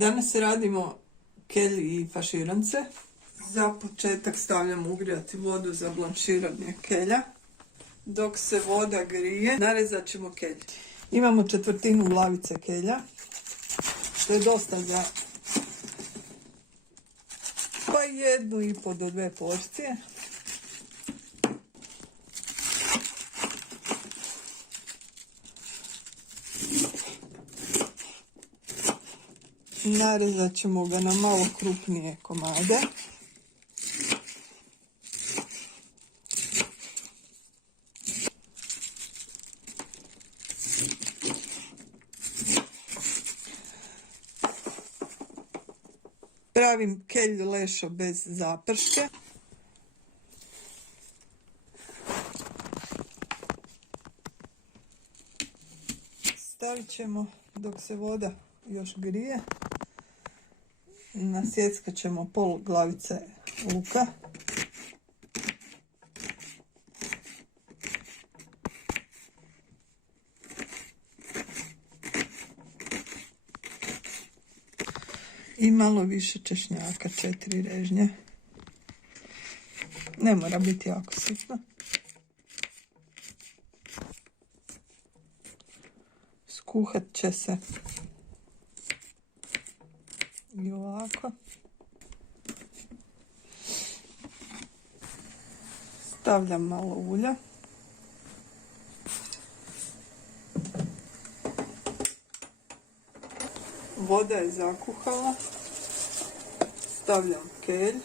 Danas radimo kelj i faširance. Za početak stavljamo ugrijati vodu za blanširanje kelja. Dok se voda grije, narezat ćemo kelj. Imamo 1/4 glavice kelja. To je dosta za 1,5 do 2 porcije. Narezat ćemo ga na malo krupnije komade. Pravim kelj lešo bez zaprške. Stavit ćemo dok se voda još grije. Nasjeckat ćemo pol glavice luka. I malo više češnjaka, 4 režnje. Ne mora biti jako sitno. Skuhat će se i ovako. Stavljam malo ulja. Voda je zakuhala. Stavljam kelj.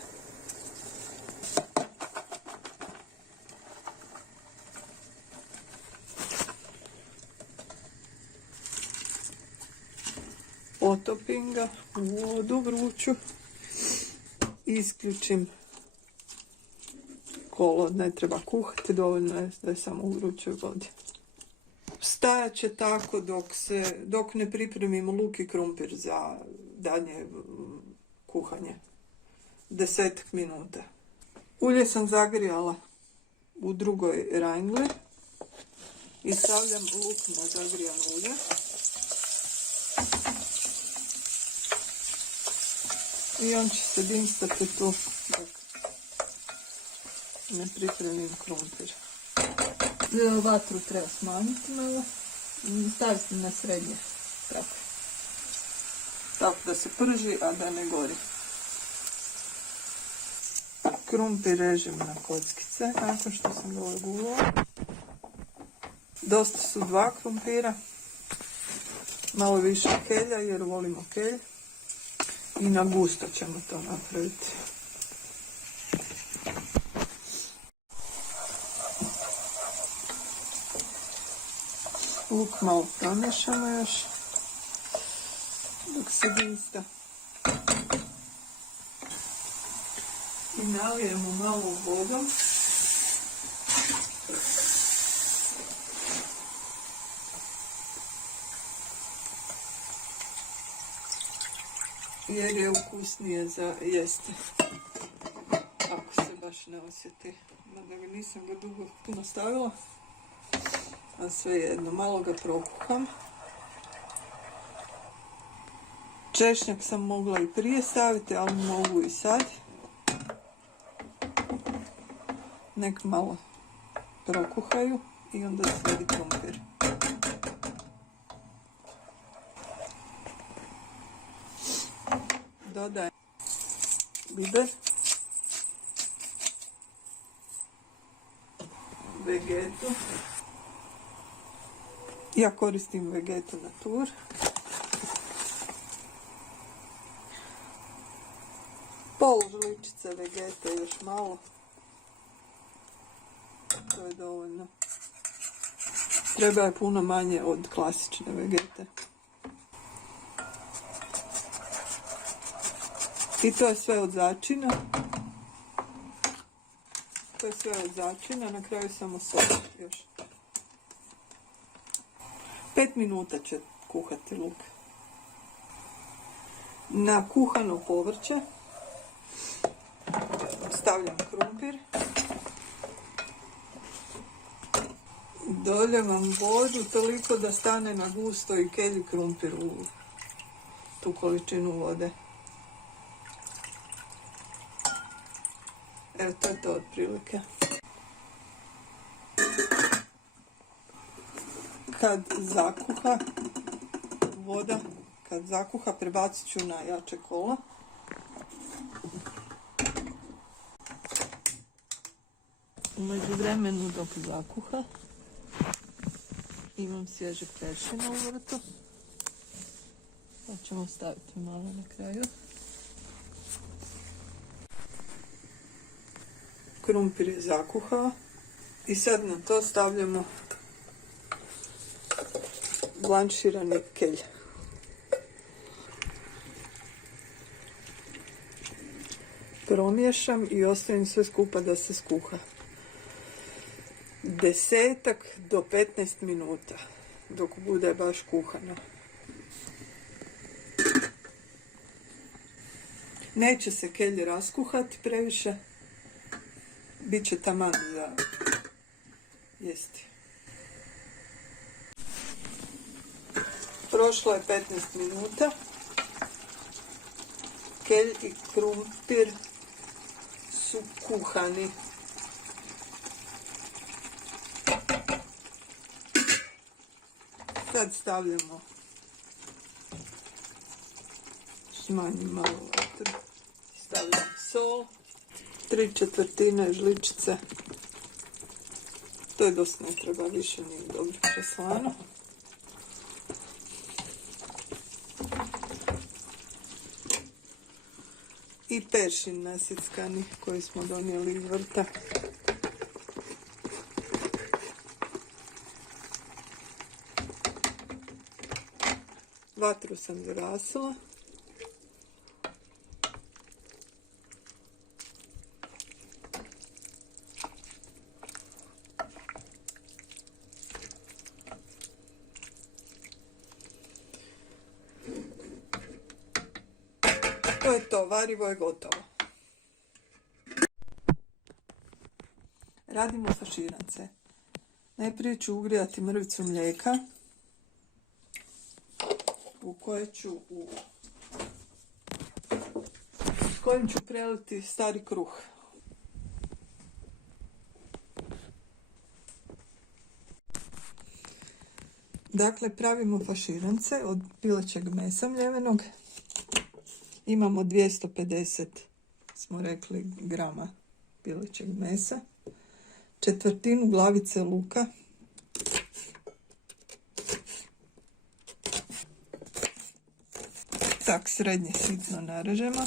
Potopim ga u vodu vruću. Isključim kolo, ne treba kuhati, dovoljno je da je samo u vrućoj vodi. Stajat će tako dok ne pripremimo luk i krumpir za daljnje kuhanje. 10 minuta. Ulje sam zagrijala u drugoj rangli i stavljam luk na zagrijano ulje. I on će se dimstati tu dok ne pripremim krumpir. Vatru treba smanjiti malo. Staviti na srednje. Tako. Tako da se prži, a da ne gori. Krumpir režem na kockice nakon što sam ga ogulila. Dosta su 2 krumpira. Malo više kelja jer volimo kelj. I na gusto ćemo to napraviti. Luk malo promješamo još dok se dimsta. I nalijemo malo vodom. Jer je ukusnije za jesti. Ako se baš ne osjeti. Mada ga nisam ga dugo puno stavila. A svejedno, malo ga prokuham. Češnjak sam mogla i prije staviti, ali mogu i sad. Nek malo prokuhaju i onda slijedi krumpir. Dodajem biber, vegetu. Ja koristim vegetu natur. Pol žličice vegete, još malo. To je dovoljno. Treba je puno manje od klasične vegete. I to je sve od začina. To je sve od začina, na kraju samo sol još. 5 minuta će kuhati luk. Na kuhano povrće stavljam krumpir. Doljevam vodu toliko da stane na gusto i kelj krumpir u istu količinu vode. Evo, to je to otprilike. Kad zakuha voda, prebacit ću na jače kolo. U međuvremenu dok zakuha, imam svježeg peršina u vrtu. Pa ćemo staviti malo na kraju. Krumpir je zakuhao. I sad na to stavljamo blanširani kelj. Promiješam i ostavim sve skupa da se skuha. 10 do 15 minuta dok bude baš kuhano. Neće se kelj raskuhati previše. Biće taman za jesti. Prošlo je 15 minuta. Kelj i krumpir su kuhani. Sad stavljamo, smanjim malo vatru, stavljamo sol, 3/4 žličice, to je dosta, ne treba više, nije dobro preslano. I peršin nasjeckani koji smo donijeli iz vrta. Vatru sam zarasila. To je to, varivo je gotovo. Radimo faširance. Najprije ću ugrijati mrvicu mlijeka s kojim ću preliti stari kruh. Dakle, pravimo faširance od pilećeg mesa mljevenog. Imamo 250, smo rekli, grama pilećeg mesa. 1/4 glavice luka. Tak, srednje sitno narežemo.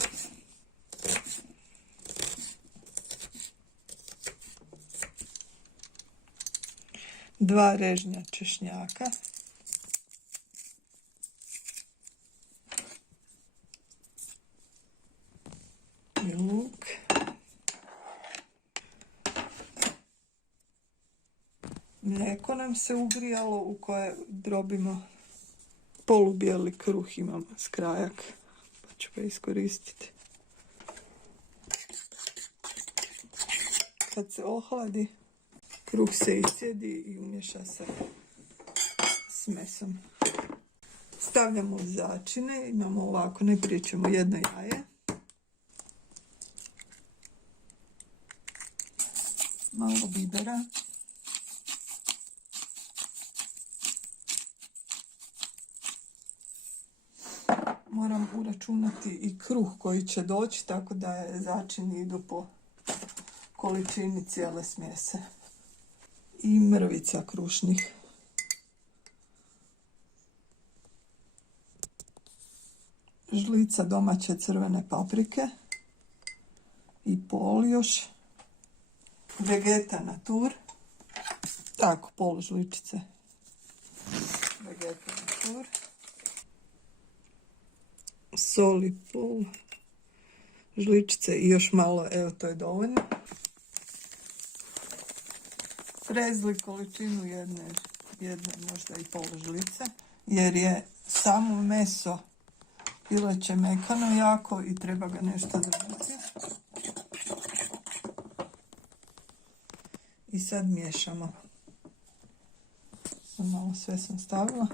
Dva režnja češnjaka. I luk. Mlijeko nam se ugrijalo u koje drobimo polubijeli kruh, imamo skrajak, pa ću ga iskoristiti. Kad se ohladi, kruh se iscijedi i umješa se s mesom. Stavljamo u začine, imamo ovako, najprije ćemo jedno jaje. Malo bibera. Moram uračunati i kruh koji će doći, tako da je začini idu po količini cijele smjese. I mrvica krušnih. Žlica domaće crvene paprike. I pol još. Vegeta natur. Tako, pol žličice. Vegeta natur. Soli pol žličice i još malo, evo, to je dovoljno. Prezli količinu jedne možda i pol žlice, jer je samo meso pileće mekano jako i treba ga nešto držati. I sad miješamo. Malo sve sam stavila.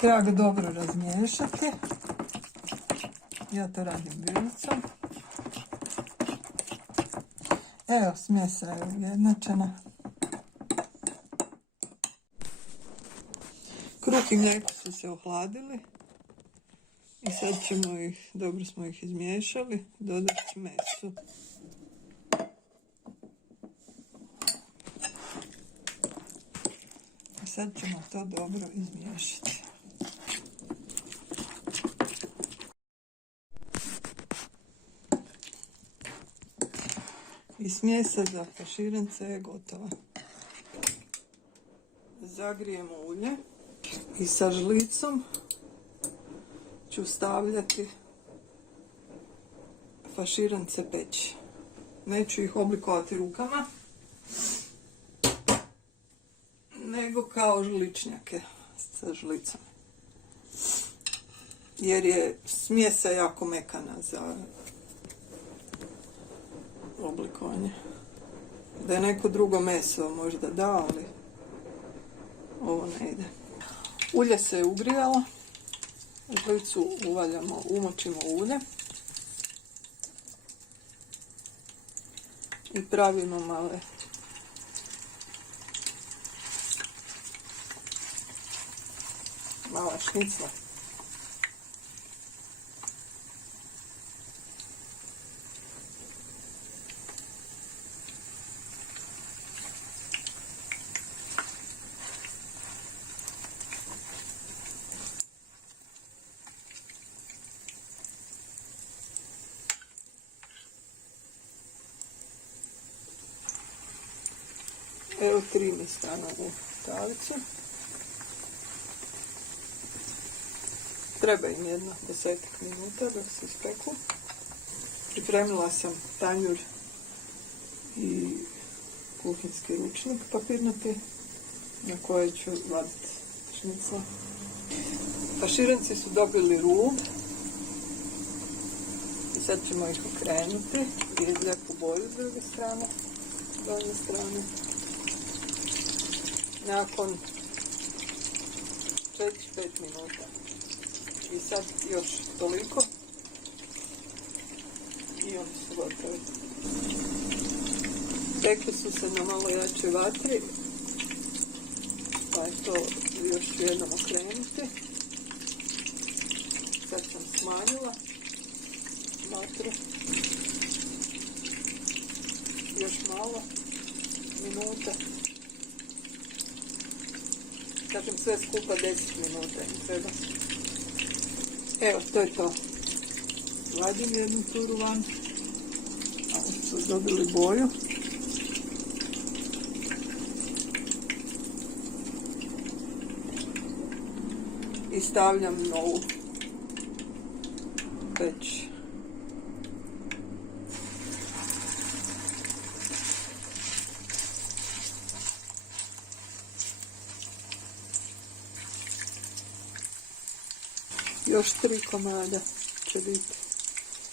Treba ga dobro razmiješati. Ja to radim vilicom. Evo, smjesa je ujednačena. Kruh i mlijeko su se ohladili. I sad ćemo ih, dobro smo ih izmiješali, dodat ću meso. I sad ćemo to dobro izmiješati. I smjesa za faširance je gotova. Zagrijemo ulje i sa žlicom ću stavljati faširance peći. Neću ih oblikovati rukama, nego kao žličnjake sa žlicom. Jer je smjesa jako mekana za oblikovanje. Da je neko drugo meso možda da, ali ovo ne ide. Ulje se je ugrijalo. Žlicu uvaljamo, umočimo ulje. I pravimo mala šnicla. Evo 3 mi stanu u tavicu. Treba im jedno 10 minuta dok se speku. Pripremila sam tanjur i kuhinski ručnik papirnati na koje ću vaditi šnicle. Faširanci su dobili rub i sad ćemo ih okrenuti i lijepu boju s druge strane, donje strane. Nakon 4-5 minuta. I sad još toliko. I oni su gotovi. Pekli su se na malo jačoj vatri. Pa je to još jednom okrenuti. Sad sam smanjila vatru. Još malo minuta. Kažem sve skupa 10 minuta im treba. Evo, to je to. Vadim jednu turu van. Malo su dobili boju. I stavljam novu peć. Još 3 komada će biti.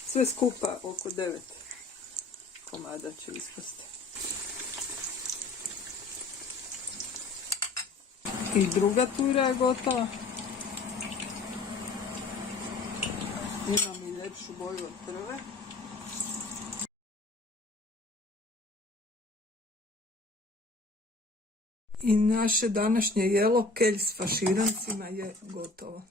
Sve skupa oko 9 komada će ispasti. I druga tura je gotova. Imam i ljepšu boju od prve. I naše današnje jelo kelj s faširancima je gotovo.